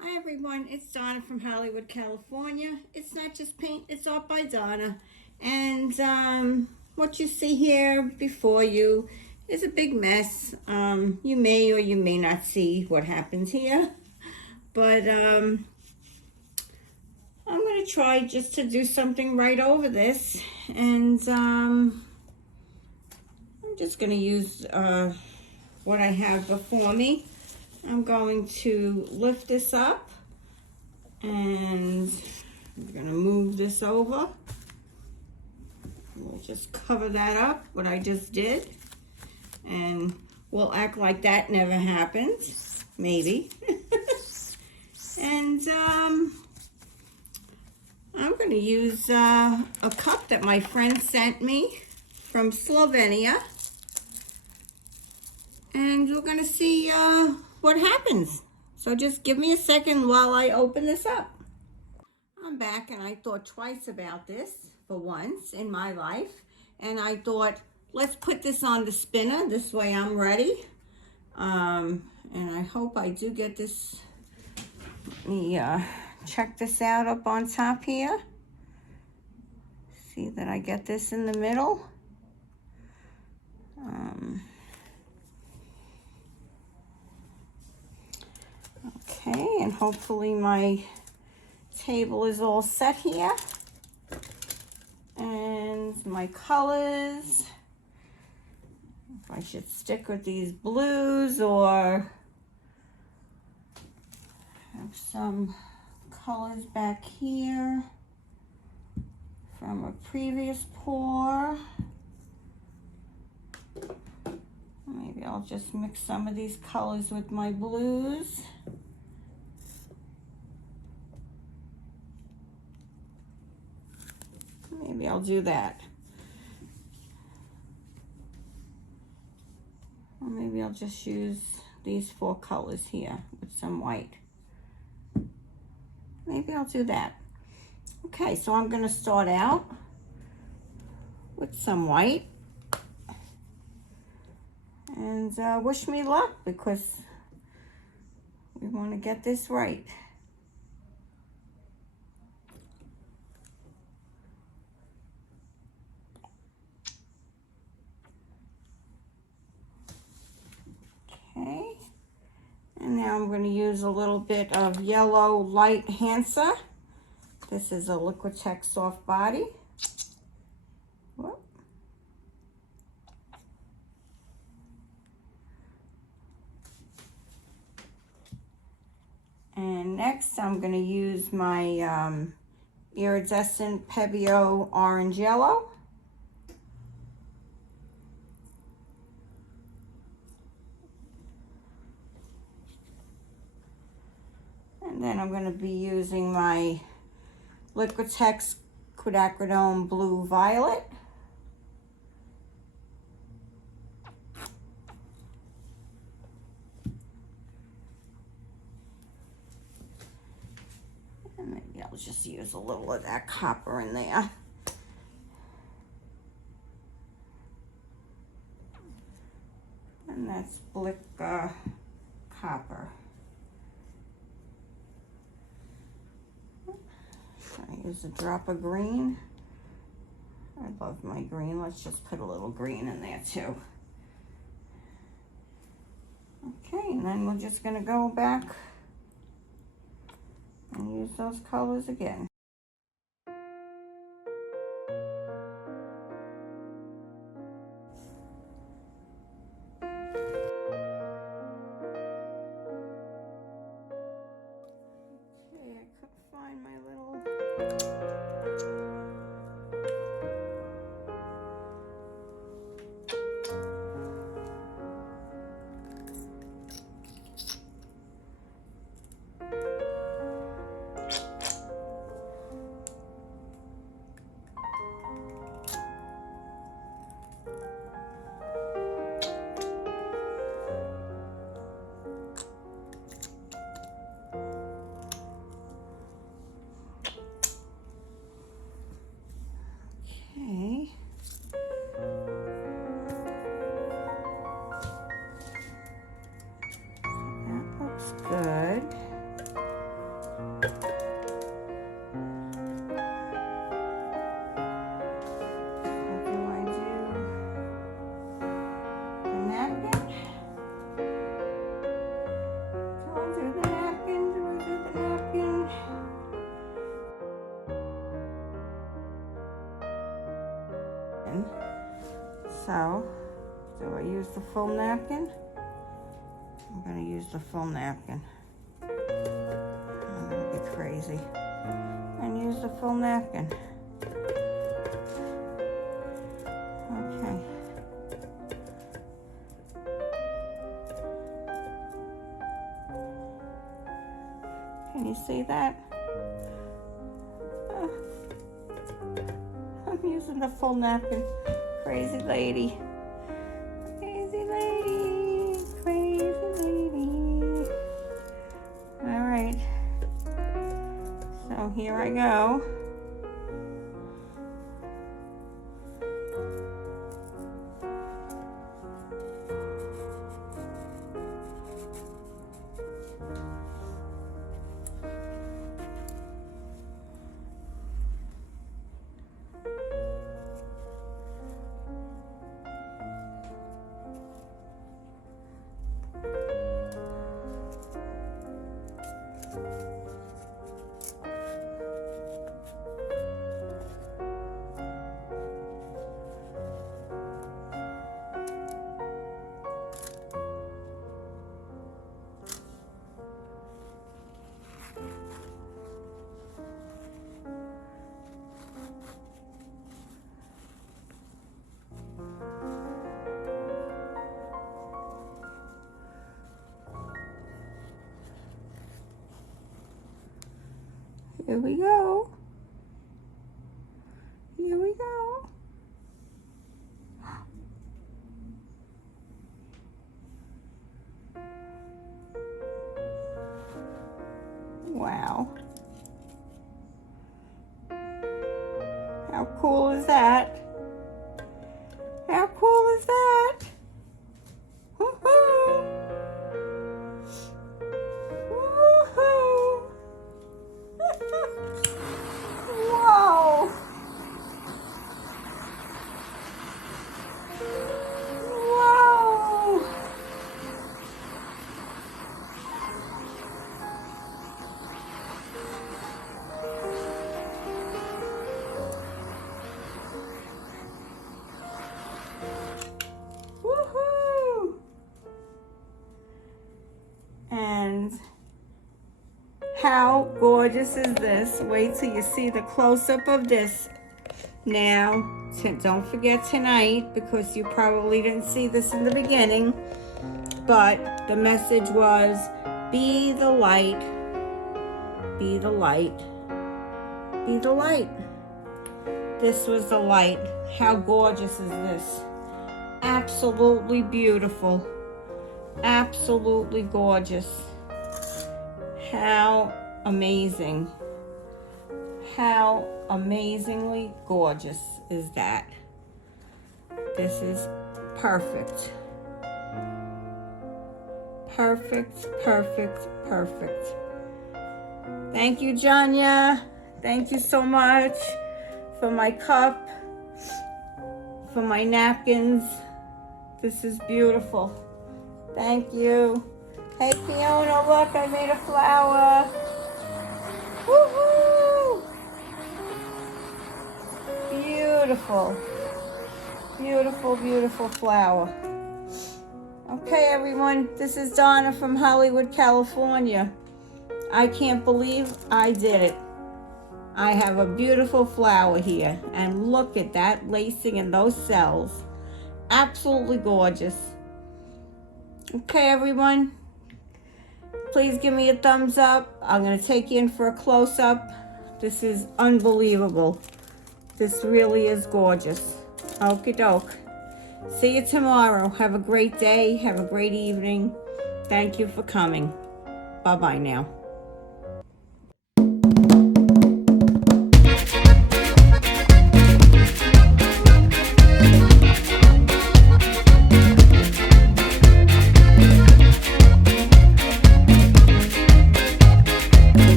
Hi everyone, it's Donna from Hollywood, California. It's not just paint, it's art by Donna. And what you see here before you is a big mess. You may or you may not see what happens here. But I'm going to try just to do something right over this. And I'm just going to use what I have before me. I'm going to lift this up. And I'm gonna move this over. We'll just cover that up, what I just did. And we'll act like that never happened, maybe. And I'm gonna use a cup that my friend sent me from Slovenia. And we're gonna see what happens. So just give me a second while I open this up. I'm back and I thought twice about this for once in my life. And I thought, let's put this on the spinner. This way I'm ready. And I hope I do get this. Let me check this out up on top here. See that I get this in the middle. Okay, and hopefully my table is all set here. And my colors. If I should stick with these blues or have some colors back here from a previous pour. Maybe I'll just mix some of these colors with my blues. Maybe I'll do that. Or maybe I'll just use these 4 colors here with some white. Maybe I'll do that. Okay, so I'm going to start out with some white. And wish me luck because we want to get this right. Okay, and now I'm going to use a little bit of yellow light Hansa. This is a Liquitex soft body. Whoop. And next I'm going to use my Iridescent Pebeo orange yellow. And then I'm going to be using my Liquitex Quidicridone blue violet. And maybe I'll just use a little of that copper in there. And that's Blickrylic Copper. I use a drop of green. I love my green. Let's just put a little green in there too. Okay, and then we're just going to go back and use those colors again. Okay, I couldn't find my little... use the full napkin. I'm gonna use the full napkin. I'm gonna be crazy. And use the full napkin. Okay. Can you see that? I'm using the full napkin. Crazy lady. Crazy lady. Crazy lady. All right. So here I go. Here we go. Here we go. Wow. How cool is that? How cool is that? Woohoo! Woohoo! Whoa! Whoa! Woohoo! And how gorgeous is this? Wait till you see the close-up of this. Now, don't forget tonight, because you probably didn't see this in the beginning, but the message was, be the light, be the light, be the light. This was the light. How gorgeous is this? Absolutely beautiful. Absolutely gorgeous. How amazing. How amazingly gorgeous is that? This is perfect. Perfect, perfect, perfect. Thank you, Janja. Thank you so much for my cup, for my napkins. This is beautiful. Thank you. Hey, Fiona, look, I made a flower. Woohoo! Beautiful. Beautiful, beautiful flower. Okay, everyone, this is Donna from Hollywood, California. I can't believe I did it. I have a beautiful flower here, and look at that lacing in those cells. Absolutely gorgeous. Okay, everyone, please give me a thumbs up. I'm going to take you in for a close-up. This is unbelievable. This really is gorgeous. Okie doke. See you tomorrow. Have a great day. Have a great evening. Thank you for coming. Bye-bye now.